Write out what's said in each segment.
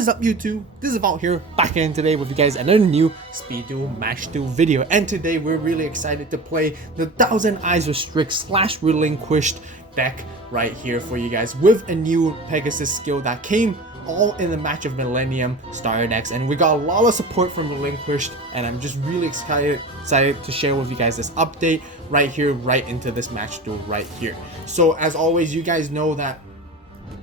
is up YouTube? This is AVAULT here, back in today with you guys another new Speed Duel Match Duel video, and today we're really excited to play the Thousand Eyes Restrict / Relinquished deck right here for you guys with a new Pegasus skill that came all in the Match of Millennium starter decks, and we got a lot of support from Relinquished, and I'm just really excited to share with you guys this update right here, right into this match duel right here. So as always, you guys know that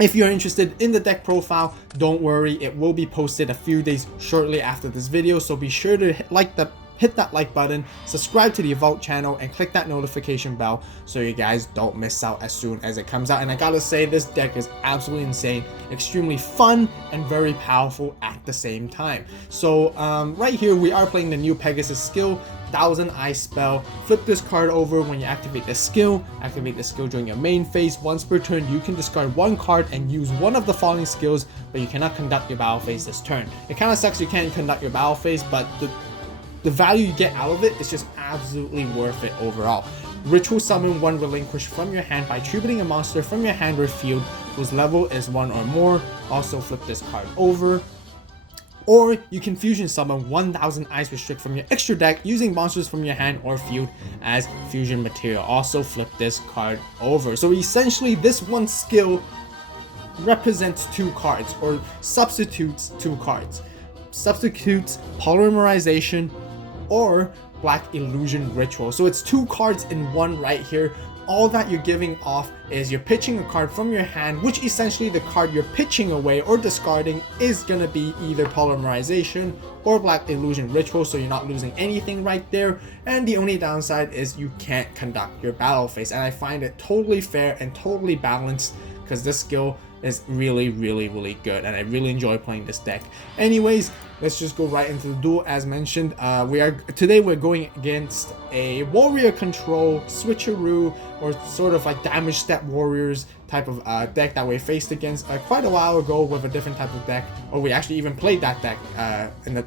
if you're interested in the deck profile, don't worry, it will be posted a few days shortly after this video, so be sure to hit that like button, subscribe to the AVAULT channel, and click that notification bell so you guys don't miss out as soon as it comes out. And I gotta say, this deck is absolutely insane, extremely fun, and very powerful at the same time. So right here we are playing the new Pegasus skill, Thousand Eyes spell. Flip this card over when you activate the skill. Activate the skill during your main phase. Once per turn, you can discard one card and use one of the following skills, but you cannot conduct your battle phase this turn. It kind of sucks you can't conduct your battle phase, but the value you get out of it is just absolutely worth it overall. Ritual summon one Relinquished from your hand by attributing a monster from your hand or field whose level is 1 or more. Also flip this card over. Or you can fusion summon 1000 Eyes Restrict from your extra deck using monsters from your hand or field as fusion material. Also flip this card over. So essentially this one skill represents 2 cards, or substitutes 2 cards. Substitutes Polymerization or Black Illusion Ritual. So it's 2 cards in one right here. All that you're giving off is you're pitching a card from your hand, which essentially the card you're pitching away or discarding is gonna be either Polymerization or Black Illusion Ritual, so you're not losing anything right there. And the only downside is you can't conduct your battle phase, and I find it totally fair and totally balanced because this skill is really good, and I really enjoy playing this deck. Anyways, let's just go right into the duel. As mentioned, today we're going against a warrior control switcheroo, or sort of like damage step warriors type of deck that we faced against quite a while ago with a different type of deck, or we actually even played that deck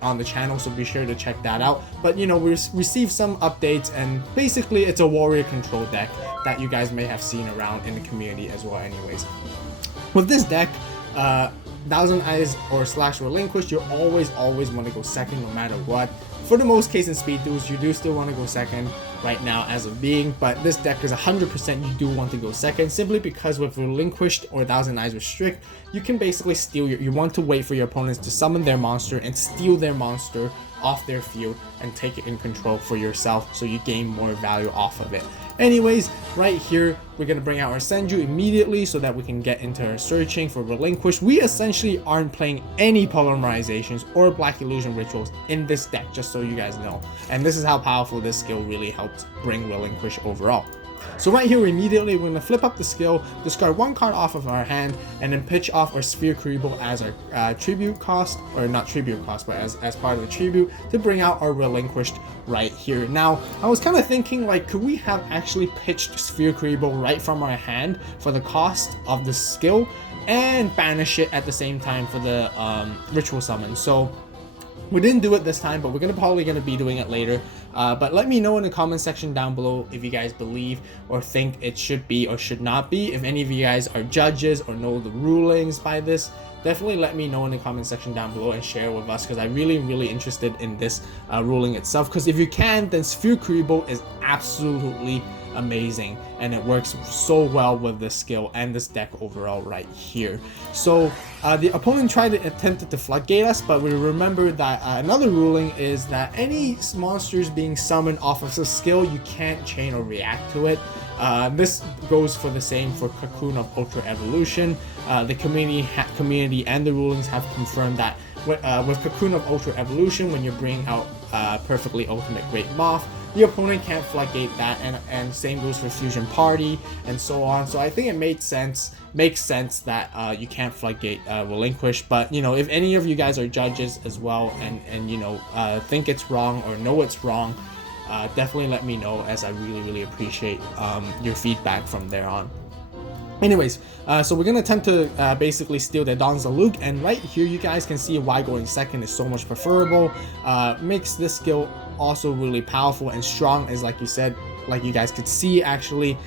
on the channel, so be sure to check that out. But you know, we received some updates, and basically it's a warrior control deck that you guys may have seen around in the community as well. Anyways, with this deck, Thousand Eyes or / Relinquished, you always want to go second no matter what. For the most case in speed duels, you do still want to go second right now as of being, but this deck is 100% you do want to go second, simply because with Relinquished or Thousand Eyes Restrict, you can basically steal you want to wait for your opponents to summon their monster and steal their monster off their field and take it in control for yourself, so you gain more value off of it. Anyways, right here we're gonna bring out our Senju immediately so that we can get into our searching for Relinquished. We essentially aren't playing any Polymerizations or Black Illusion Rituals in this deck, just so you guys know, and this is how powerful this skill really helps bring Relinquish overall. So right here immediately we're going to flip up the skill, discard one card off of our hand, and then pitch off our Sphere Cerebral as our tribute cost, or not tribute cost, but as part of the tribute to bring out our Relinquished right here. Now I was kind of thinking, like, could we have actually pitched Sphere Cerebral right from our hand for the cost of the skill and banish it at the same time for the ritual summon? So we didn't do it this time, but we're probably gonna be doing it later. But let me know in the comment section down below if you guys believe or think it should be or should not be. If any of you guys are judges or know the rulings by this, definitely let me know in the comment section down below and share with us, because I'm really interested in this ruling itself. Because if you can, then Sphere Cerebral is absolutely amazing, and it works so well with this skill and this deck overall right here. So the opponent attempted to floodgate us, but we remember that another ruling is that any monsters being summoned off of a skill, you can't chain or react to it. This goes for the same for Cocoon of Ultra Evolution. The community and the rulings have confirmed that with Cocoon of Ultra Evolution, when you bring out Perfectly Ultimate Great Moth, the opponent can't floodgate that, and same goes for Fusion Party and so on. So I think it makes sense that you can't floodgate Relinquish. But you know, if any of you guys are judges as well, and you know, think it's wrong or know it's wrong, definitely let me know, as I really appreciate your feedback from there on. Anyways, so we're gonna attempt to basically steal the Donza Luke, and right here you guys can see why going second is so much preferable. Makes this skill also really powerful and strong, as like you said, like you guys could see, actually,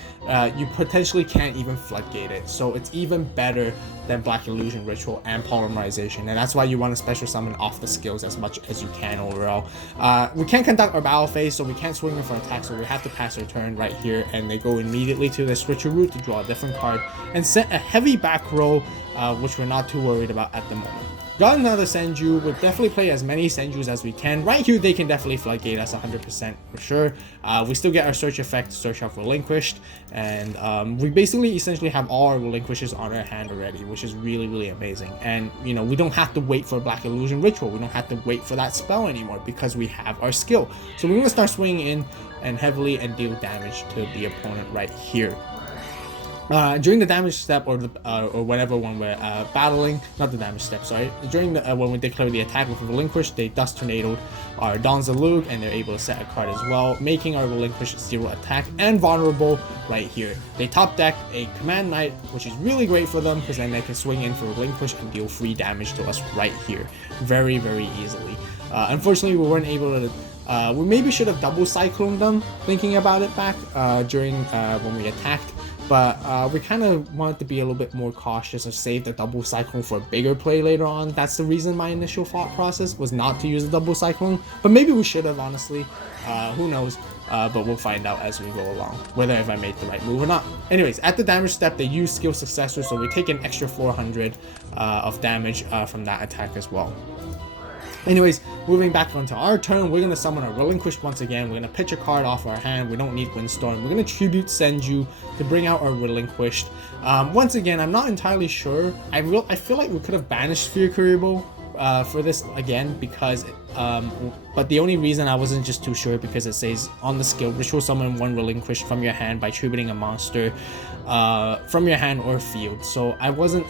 you potentially can't even floodgate it. So it's even better than Black Illusion Ritual and Polymerization, and that's why you want to special summon off the skills as much as you can overall. We can't conduct our battle phase, so we can't swing in for attack, so we have to pass our turn right here, and they go immediately to the switcher route to draw a different card and set a heavy back row, which we're not too worried about at the moment. Got another Senju. We'll definitely play as many Senjus as we can. Right here, they can definitely floodgate us 100% for sure. We still get our search effect to search out Relinquished, and we basically essentially have all our Relinquishes on our hand already, which is really, really amazing. And, you know, we don't have to wait for Black Illusion Ritual. We don't have to wait for that spell anymore because we have our skill. So we're going to start swinging in and heavily and deal damage to the opponent right here. During the damage step or whatever when we're battling, not the damage step, sorry. During the when we declare the attack with Relinquished, they Dust Tornadoed our Donzalug, and they're able to set a card as well, making our Relinquished 0 attack and vulnerable right here. They top deck a Command Knight, which is really great for them because then they can swing in for Relinquish and deal free damage to us right here, very, very easily. Unfortunately, we weren't able to. We maybe should have double cycloned them, thinking about it back during when we attacked. But we kind of wanted to be a little bit more cautious and save the double cyclone for a bigger play later on. That's the reason my initial thought process was not to use the double cyclone. But maybe we should have, honestly. Who knows? But we'll find out as we go along, whether if I made the right move or not. Anyways, at the damage step, they use Skill Successor, so we take an extra 400 of damage from that attack as well. Anyways, moving back onto our turn, we're going to summon our Relinquished once again. We're going to pitch a card off our hand. We don't need Windstorm. We're going to Tribute Senju to bring out our Relinquished. Once again, I'm not entirely sure. I feel like we could have banished Sphere Kuribo for this again, because but the only reason I wasn't just too sure because it says on the skill, ritual summon one Relinquished from your hand by tributing a monster from your hand or field. So I wasn't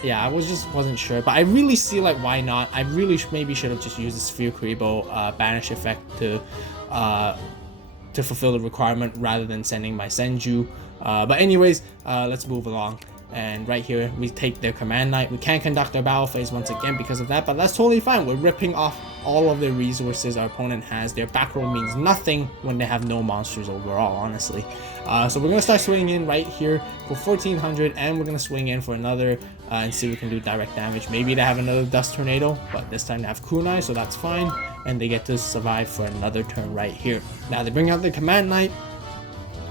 sure, but I really see like why not. I really maybe should have just used the Sphere Kuribo banish effect to fulfill the requirement rather than sending my Senju. But anyways, let's move along. And right here, we take their Command Knight. We can't conduct our battle phase once again because of that, but that's totally fine. We're ripping off all of the resources our opponent has. Their back row means nothing when they have no monsters overall, honestly. So we're going to start swinging in right here for 1400, and we're going to swing in for another and see if we can do direct damage. Maybe they have another Dust Tornado, but this time they have Kunai, so that's fine. And they get to survive for another turn right here. Now they bring out the Command Knight.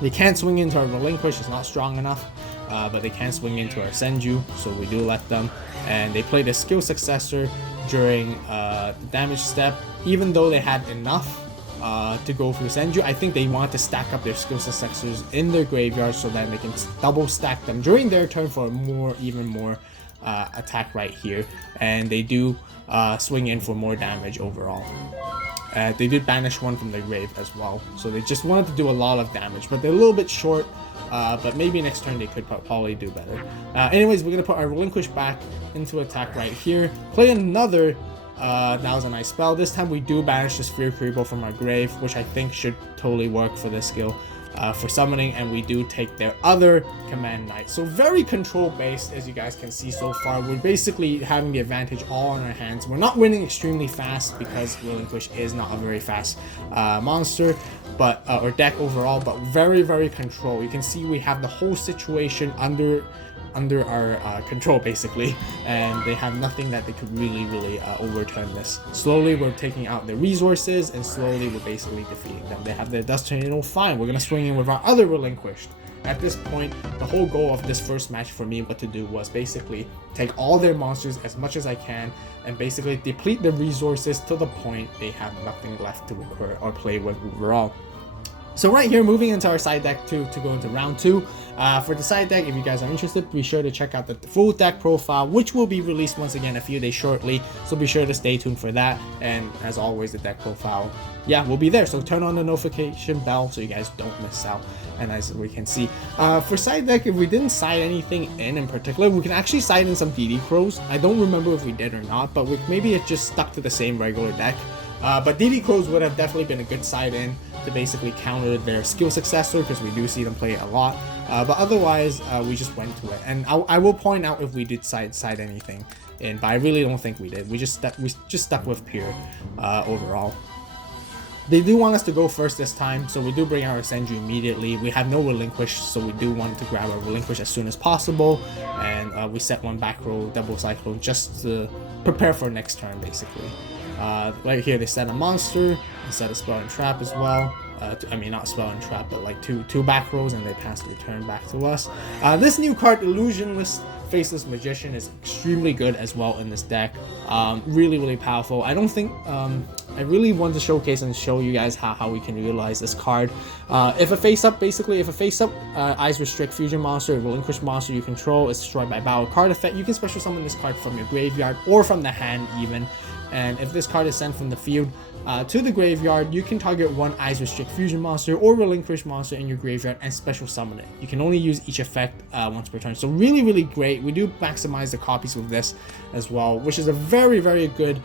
They can't swing into our Relinquish, it's not strong enough. But they can swing into our Senju, so we do let them. And they play the Skill Successor during the damage step. Even though they had enough to go through Senju, I think they want to stack up their Skill Successors in their graveyard so that they can double stack them during their turn for even more attack right here. And they do swing in for more damage overall. They did banish one from their grave as well, so they just wanted to do a lot of damage, but they're a little bit short. But maybe next turn they could probably do better. Anyways, we're going to put our Relinquish back into attack right here. Play another Thousand Eye spell. This time we do banish the Sphere Kuribo from our grave, which I think should totally work for this skill for summoning. And we do take their other Command Knight. So very control based, as you guys can see so far. We're basically having the advantage all in our hands. We're not winning extremely fast because Relinquish is not a very fast monster, but or deck overall, but very, very control. You can see we have the whole situation under our control basically, and they have nothing that they could really overturn this. Slowly we're taking out the resources, and slowly we're basically defeating them. They have their Dust Tornado, fine. We're gonna swing in with our other Relinquished. At this point, the whole goal of this first match for me, what to do was basically take all their monsters as much as I can and basically deplete the resources to the point they have nothing left to recur or play with overall. So right here, moving into our side deck to go into round 2. For the side deck, if you guys are interested, be sure to check out the full deck profile, which will be released once again a few days shortly. So be sure to stay tuned for that. And as always, the deck profile, will be there. So turn on the notification bell so you guys don't miss out. And as we can see, for side deck, if we didn't side anything in particular, we can actually side in some DD Crows. I don't remember if we did or not, but maybe it just stuck to the same regular deck. But DD Crows would have definitely been a good side in to basically counter their Skill Successor, because we do see them play it a lot. But otherwise, we just went to it. And I will point out if we did side anything in, but I really don't think we did. We just stuck with Pure overall. They do want us to go first this time, so we do bring our Senju immediately. We have no Relinquished, so we do want to grab our Relinquish as soon as possible, and we set one back row, double cyclone, just to prepare for next turn, basically. Right here, they set a monster, they set a spell and trap as well. I mean, not spell and trap, but like two back rows, and they pass the turn back to us. This new card, Illusionless Faceless Magician, is extremely good as well in this deck. Really powerful. I don't think I really want to showcase and show you guys how we can utilize this card. If a face-up Eyes Restrict Fusion monster, Relinquished monster you control is destroyed by battle card effect, you can special summon this card from your graveyard or from the hand even. And if this card is sent from the field to the graveyard, you can target one Eyes Restrict Fusion monster or Relinquished monster in your graveyard and special summon it. You can only use each effect once per turn. So really great. We do maximize the copies with this as well, which is a very good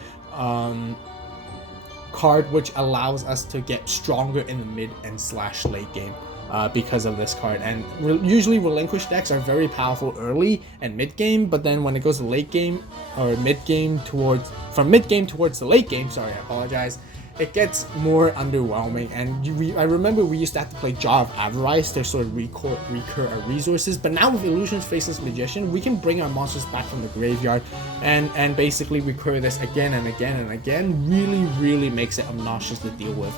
card, which allows us to get stronger in the mid and / late game. Because of this card, and usually Relinquished decks are very powerful early and mid game, but then when it goes to late game or mid game from mid game towards the late game, sorry, I apologize, it gets more underwhelming. And I remember we used to have to play Jaw of Avarice to sort of recur our resources, but now with Illusion's Faceless Magician, we can bring our monsters back from the graveyard and basically recur this again and again and again. Really makes it obnoxious to deal with.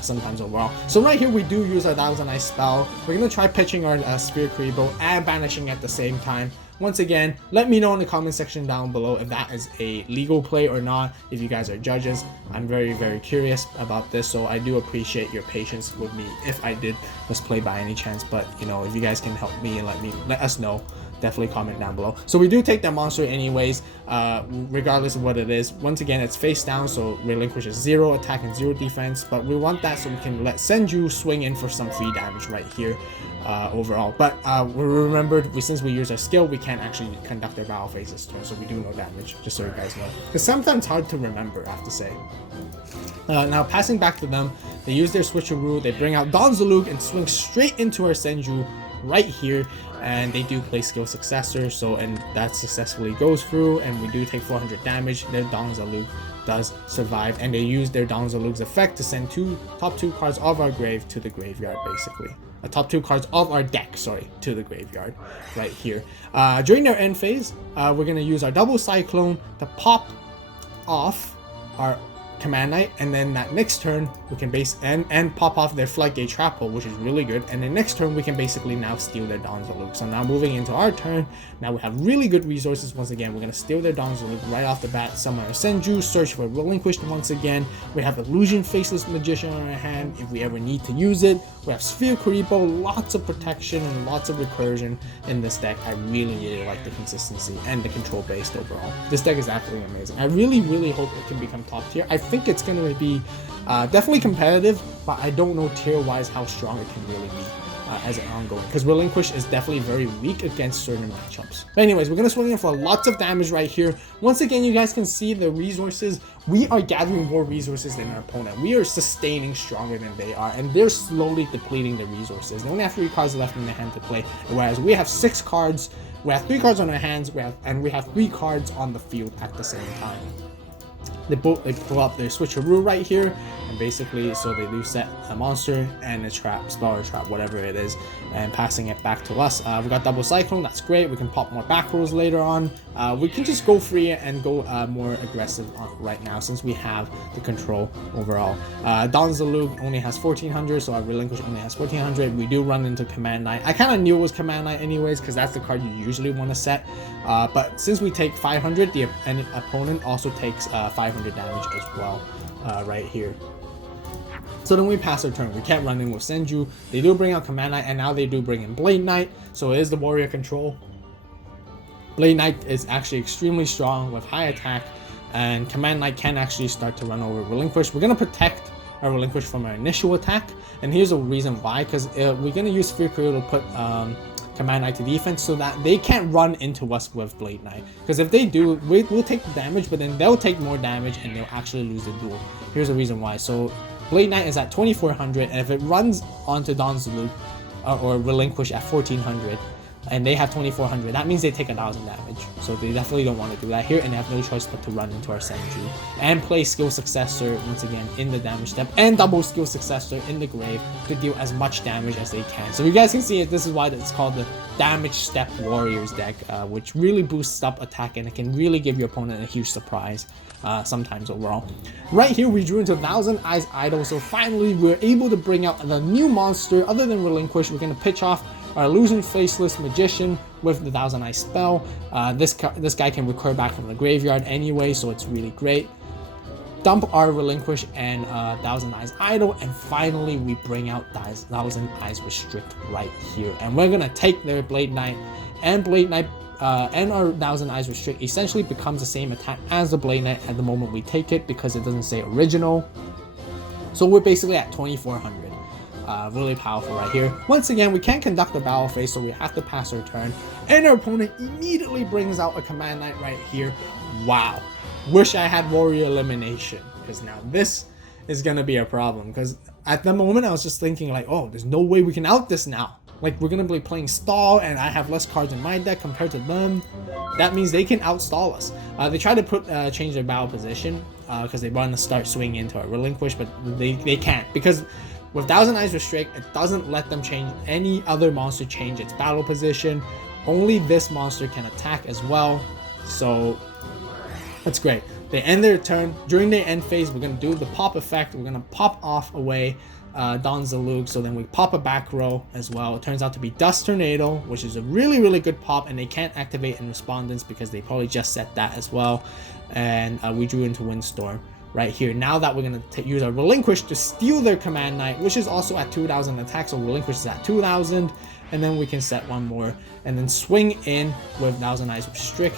Sometimes overall. So right here we do use our Thousand Eye spell. We're going to try pitching our Sphere Kuriboh and banishing at the same time. Once again, let me know in the comment section down below if that is a legal play or not, if you guys are judges. I'm very curious about this, so I do appreciate your patience with me if I did misplay by any chance. But you know, if you guys can help me and let us know, definitely comment down below. So we do take that monster anyways, regardless of what it is. Once again, it's face down, so Relinquish is 0 attack and 0 defense, but we want that so we can let Senju swing in for some free damage right here overall. But we remembered, since we use our skill, we can't actually conduct our battle phase this turn, so we do no damage, just so you guys know. It's sometimes hard to remember, I have to say. Now passing back to them, they use their switcheroo, they bring out Donzaluk and swing straight into our Senju right here, and they do play skill successor, so and that successfully goes through, and we do take 400 damage. Their Donzaluk does survive, and they use their Donzaluk's effect to send top two cards of our grave to the graveyard, basically. Top two cards of our deck, sorry, to the graveyard right here. During their end phase, we're going to use our double cyclone to pop off our Command Knight, and then that next turn we can base and pop off their Floodgate Trap Hole, which is really good. And then next turn we can basically now steal their Donzaluk. So now moving into our turn, now we have really good resources. Once again, we're gonna steal their Donzaluk right off the bat, summon our Senju, search for Relinquished once again. We have Illusion Faceless Magician on our hand if we ever need to use it. We have Sphere Kuriboh, lots of protection and lots of recursion in this deck. I really like the consistency and the control based overall. This deck is absolutely amazing. I really hope it can become top tier. I think it's going to be definitely competitive, but I don't know tier wise how strong it can really be as an ongoing, because Relinquish is definitely very weak against certain matchups. But anyways, we're going to swing in for lots of damage right here. Once again, you guys can see the resources. We are gathering more resources than our opponent. We are sustaining stronger than they are, and they're slowly depleting the resources. They only have 3 cards left in their hand to play, whereas we have 6 cards. We have 3 cards on our hands, and we have 3 cards on the field at the same time. They pull up their switcheroo right here, and basically, so they do set a monster and a trap, spell or trap, whatever it is, and passing it back to us. We got double cyclone, that's great. We can pop more back rolls later on. We can just go free and go more aggressive right now, since we have the control overall. Donzaluk only has 1400, so our Relinquish only has 1400. We do run into Command Knight. I kind of knew it was Command Knight anyways, because that's the card you usually want to set. But since we take 500, the opponent also takes 500 damage as well right here. So then we pass our turn. We can't run in with Senju. They do bring out Command Knight, and now they do bring in Blade Knight, so it is the warrior control. Blade Knight is actually extremely strong with high attack, and Command Knight can actually start to run over Relinquish. We're going to protect our Relinquish from our initial attack, and here's a reason why, because we're going to use Sphere Kuriboh to put Command Knight to defense, so that they can't run into us with Blade Knight, because if they do, we'll take the damage, but then they'll take more damage and they'll actually lose the duel. Here's the reason why. So Blade Knight is at 2400, and if it runs onto Donzaluk or Relinquish at 1400, and they have 2400. That means they take 1000 damage, so they definitely don't want to do that here, and they have no choice but to run into our Senju and play Skill Successor once again in the damage step and double Skill Successor in the grave to deal as much damage as they can. So you guys can see it, this is why it's called the Damage Step Warriors deck, which really boosts up attack, and it can really give your opponent a huge surprise sometimes overall. Right here we drew into Thousand Eyes Idol, so finally we're able to bring out the new monster other than Relinquished. We're going to pitch off our Illusion Faceless Magician with the Thousand Eyes spell. This guy can recur back from the graveyard anyway, so it's really great. Dump our Relinquish and Thousand Eyes Idol, and finally we bring out Thousand Eyes Restrict right here, and we're gonna take their Blade Knight, and Blade Knight and our Thousand Eyes Restrict essentially becomes the same attack as the Blade Knight at the moment we take it, because it doesn't say original. So we're basically at 2400. Really powerful right here. Once again, we can't conduct a battle phase, so we have to pass our turn, and our opponent immediately brings out a Command Knight right here. Wow. Wish I had Warrior Elimination, because now this is gonna be a problem, because at the moment I was just thinking like, oh, there's no way we can out this now. Like, we're gonna be playing stall, and I have less cards in my deck compared to them. That means they can outstall us. They try to change their battle position because they want to start swinging into a Relinquish, but they can't, because with Thousand Eyes Restrict, it doesn't let them change any other monster change its battle position. Only this monster can attack as well, so that's great. They end their turn. During their end phase, we're going to do the pop effect. We're going to pop off away Don Zalug, so then we pop a back row as well. It turns out to be Dust Tornado, which is a really good pop, and they can't activate in Respondents because they probably just set that as well. And we drew into Windstorm right here. Now that we're going to use our Relinquish to steal their Command Knight, which is also at 2000 attack, so Relinquish is at 2000, and then we can set one more and then swing in with Thousand Eyes Restrict,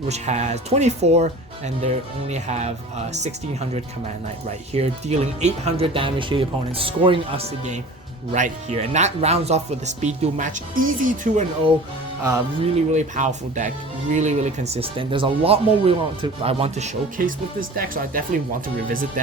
which has 24, and they only have 1600 Command Knight right here, dealing 800 damage to the opponent, scoring us the game right here. And that rounds off with the Speed Duel match. Easy 2-0. Really powerful deck, really consistent. There's a lot more I want to showcase with this deck, so I definitely want to revisit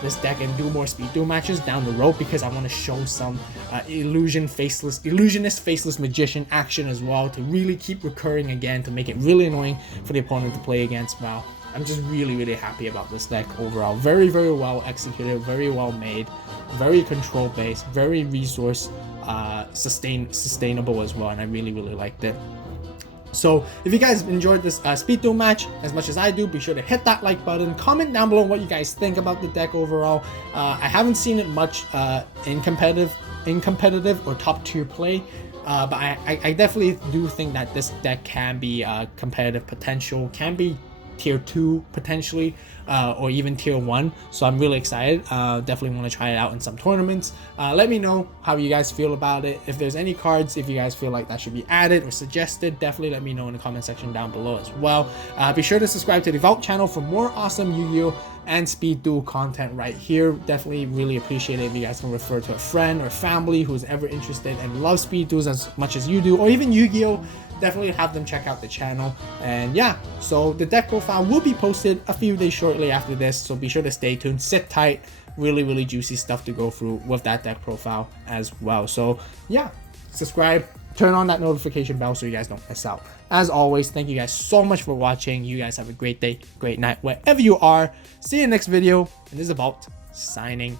this deck and do more Speed Duel matches down the road, because I want to show some Illusionist Faceless Magician action as well, to really keep recurring again, to make it really annoying for the opponent to play against. Wow, I'm just really happy about this deck overall. Very well executed, very well made, very control based, very resource sustainable as well, and I really liked it. So if you guys enjoyed this Speed Duel match as much as I do, be sure to hit that like button, comment down below what you guys think about the deck overall. I haven't seen it much in competitive or top tier play, but I definitely do think that this deck can be competitive potential, can be tier 2 potentially, or even tier 1, so I'm really excited. Definitely want to try it out in some tournaments. Let me know how you guys feel about it. If there's any cards, if you guys feel like that should be added or suggested, definitely let me know in the comment section down below as well. Be sure to subscribe to the AVAULT channel for more awesome Yu-Gi-Oh and Speed Duel content right here. Definitely really appreciate it if you guys can refer to a friend or family who's ever interested and loves Speed Duels as much as you do, or even Yu-Gi-Oh. Definitely have them check out the channel. And yeah, so the deck profile will be posted a few days shortly after this, so be sure to stay tuned, sit tight. Really juicy stuff to go through with that deck profile as well. So yeah, subscribe, turn on that notification bell so you guys don't miss out. As always, thank you guys so much for watching. You guys have a great day, great night, wherever you are. See you in the next video, and this is AVAULT signing